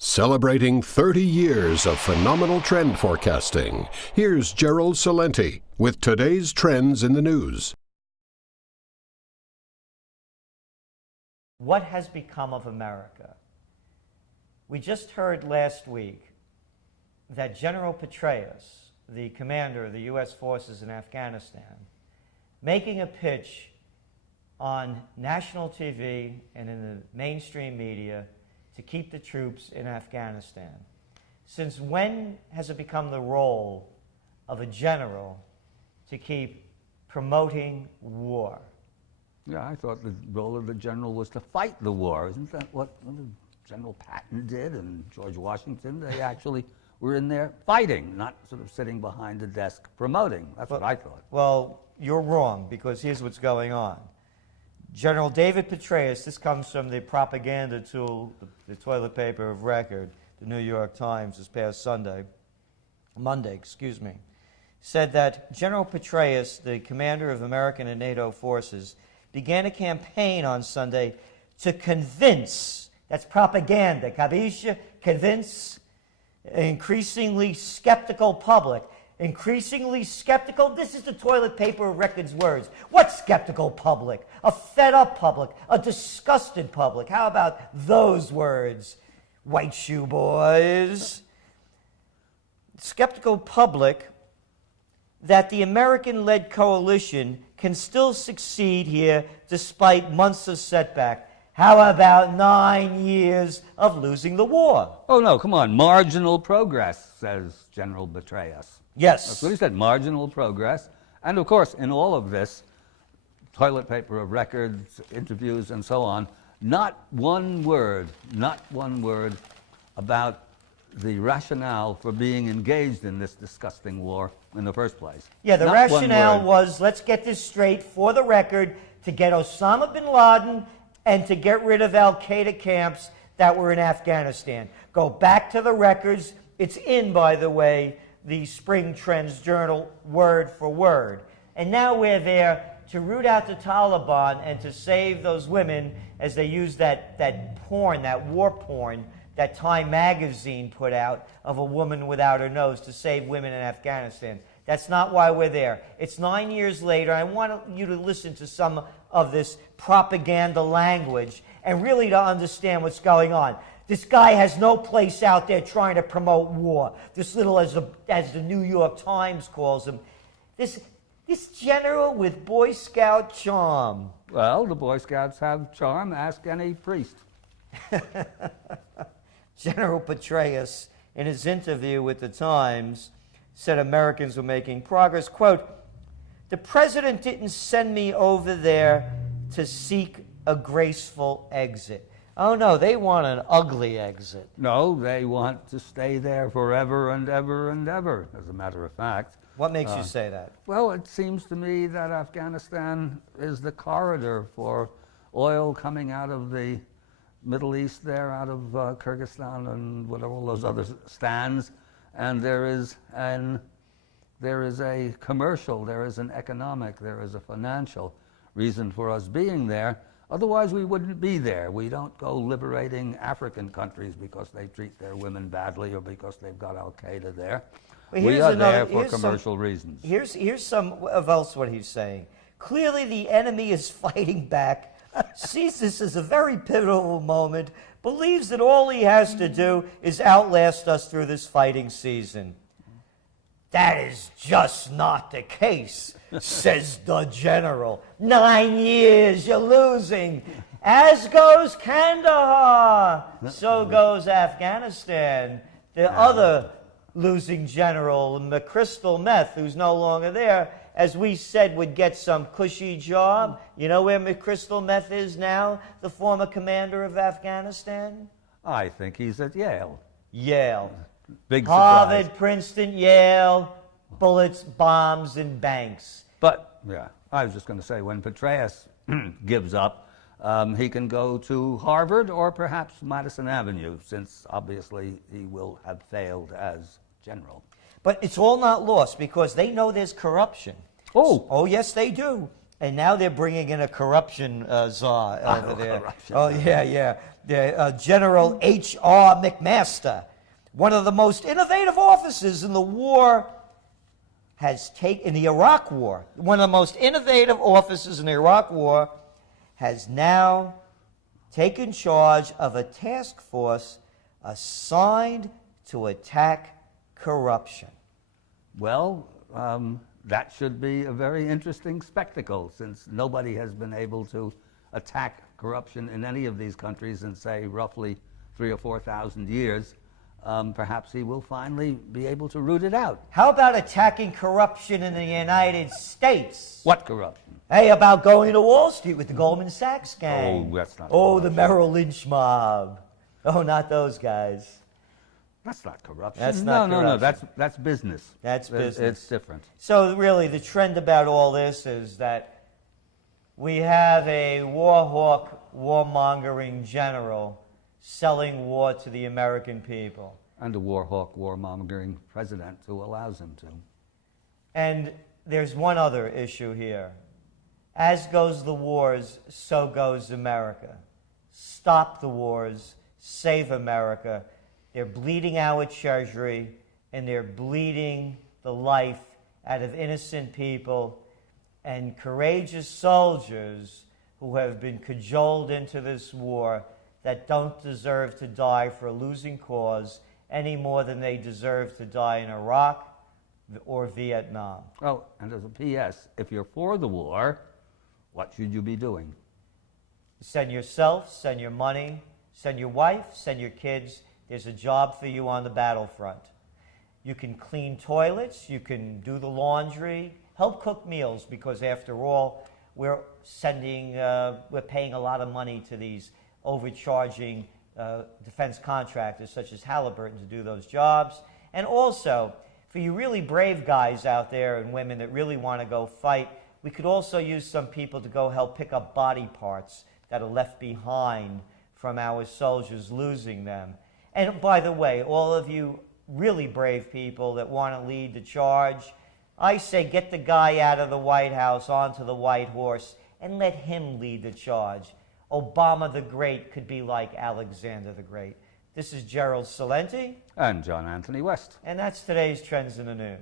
Celebrating 30 years of phenomenal trend forecasting, here's Gerald Celente with today's trends in the news. What has become of America? We just heard last week that General Petraeus, the commander of the U.S. forces in Afghanistan, making a pitch on national TV and in the mainstream media to keep the troops in Afghanistan. Since when has it become the role of a general to keep promoting war? Yeah, I thought the role of the general was to fight the war. Isn't that what General Patton did and George Washington? They actually were in there fighting, not sort of sitting behind a desk promoting. That's what I thought. Well, you're wrong, because here's what's going on. General David Petraeus, this comes from the propaganda tool, the toilet paper of record, the New York Times this past Monday, said that General Petraeus, the commander of American and NATO forces, began a campaign on Sunday to convince, that's propaganda, capisce? Convince an increasingly skeptical public. Increasingly skeptical? This is the toilet paper of records words. What skeptical public? A fed up public, a disgusted public. How about those words, white shoe boys? Skeptical public that the American-led coalition can still succeed here despite months of setback. How about 9 years of losing the war? Oh, no, come on. Marginal progress, says General Petraeus. Yes. That's what he said, marginal progress. And of course, in all of this, toilet paper of records, interviews, and so on, not one word about the rationale for being engaged in this disgusting war in the first place. Yeah, the rationale was, let's get this straight for the record, to get Osama bin Laden and to get rid of al-Qaeda camps that were in Afghanistan. Go back to the records. It's in, by the way, the Spring Trends Journal, word for word. And now we're there to root out the Taliban and to save those women, as they use that porn, that war porn, that Time magazine put out of a woman without her nose, to save women in Afghanistan. That's not why we're there. It's 9 years later. I want you to listen to some of this propaganda language and really to understand what's going on. This guy has no place out there trying to promote war. This little, as the New York Times calls him, this general with Boy Scout charm. Well, the Boy Scouts have charm. Ask any priest. General Petraeus, in his interview with the Times, said Americans were making progress. Quote, "The president didn't send me over there to seek a graceful exit." Oh, no, they want an ugly exit. No, they want to stay there forever and ever and ever, as a matter of fact. What makes you say that? Well, it seems to me that Afghanistan is the corridor for oil coming out of the Middle East there, out of Kyrgyzstan and whatever, all those other stands. And there is a commercial, there is an economic, there is a financial reason for us being there. Otherwise, we wouldn't be there. We don't go liberating African countries because they treat their women badly or because they've got al-Qaeda there. Well, we are there for commercial reasons. Here's some of else what he's saying. Clearly, the enemy is fighting back, sees this as a very pivotal moment, believes that all he has to do is outlast us through this fighting season. That is just not the case, says the general. 9 years, you're losing. As goes Kandahar, so goes Afghanistan. The other losing general, McChrystal Meth, who's no longer there, as we said, would get some cushy job. You know where McChrystal Meth is now, the former commander of Afghanistan? I think he's at Yale. Yale. Big Harvard, surprise. Princeton, Yale, bullets, bombs, and banks. But, yeah, I was just going to say, when Petraeus gives up, he can go to Harvard or perhaps Madison Avenue, since obviously he will have failed as general. But it's all not lost, because they know there's corruption. Oh. Oh, yes, they do. And now they're bringing in a corruption czar over there. corruption. Oh, yeah. General H.R. McMaster, one of the most innovative officers in the war, in the Iraq War. One of the most innovative officers in the Iraq War has now taken charge of a task force assigned to attack corruption. Well, that should be a very interesting spectacle, since nobody has been able to attack corruption in any of these countries in, say, roughly 3,000 or 4,000 years. Perhaps he will finally be able to root it out. How about attacking corruption in the United States? What corruption? Hey, about going to Wall Street with the Goldman Sachs gang. Oh, that's not Oh, the corruption. Merrill Lynch mob. Oh, not those guys. That's not corruption. That's not No. corruption. That's business. That's business. It's different. So really, the trend about all this is that we have a war hawk, warmongering general selling war to the American people. And a war hawk, warmongering president who allows him to. And there's one other issue here. As goes the wars, so goes America. Stop the wars, save America. They're bleeding our treasury, and they're bleeding the life out of innocent people and courageous soldiers who have been cajoled into this war that don't deserve to die for a losing cause any more than they deserve to die in Iraq or Vietnam. Oh, and as a P.S., if you're for the war, what should you be doing? Send yourself, send your money, send your wife, send your kids. There's a job for you on the battlefront. You can clean toilets, you can do the laundry, help cook meals, because after all, we're paying a lot of money to these overcharging defense contractors such as Halliburton to do those jobs. And also, for you really brave guys out there and women that really want to go fight, we could also use some people to go help pick up body parts that are left behind from our soldiers losing them. And by the way, all of you really brave people that want to lead the charge, I say get the guy out of the White House onto the white horse and let him lead the charge. Obama the Great could be like Alexander the Great. This is Gerald Celente. And John Anthony West. And that's today's Trends in the News.